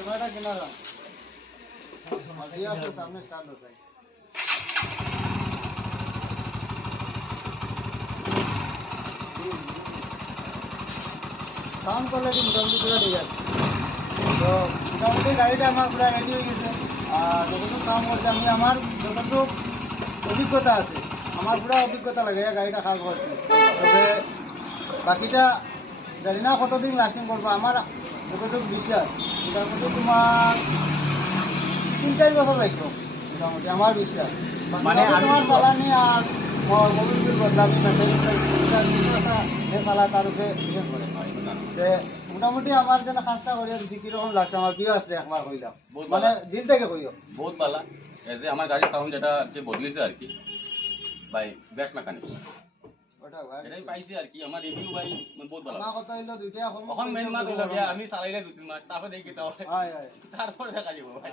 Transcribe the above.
ক্যামেরাটা কিনা রাখ সামনে স্টার্ট হচ্ছে সাউন্ড কোয়ালিটি মোটামুটি পুরো ঠিক আছে তো মোটামুটি গাড়িটা আমার পুরো রেডি হয়ে গেছে আর যতটুকু কাম করছে আমি আমার যতটুকু অভিজ্ঞতা আছে আমার পুরো অভিজ্ঞতা লাগে গাড়িটা কাজ করছে তবে বাকিটা জানি না কতদিন লাস্টিং করবো আমার যতটুকু বিশ্বাস মোটামুটি তোমার 3-4 বছর লাগবে মোটামুটি আমার বিশ্বাস মানে তোমার চালানি আর মোবিল বদলামি চালা তার উপরে ডিপেন্ড করে যে মোটামুটি আমার যেন কাজটা করিয়া দিচ্ছি কিরকম লাগছে আমার প্রিয় আসলে একবার কইলাম মানে দিল থেকে কইও বহুত ভালো এসে আমার গাড়ির সাউন্ড যেটা বদলেছে আর কি ভাই বেস্ট মেকানিক ওটা ভাই এটাই পাইছি আর কি আমার রিভিউ ভাই বহুত ভালো আমার কথা হইলো দুইটা এখন মেন মাত হইলো আমি চালাইলে 2-3 মাস তারপর দেখি তো হয় হয় তারপর দেখা যাবো ভাই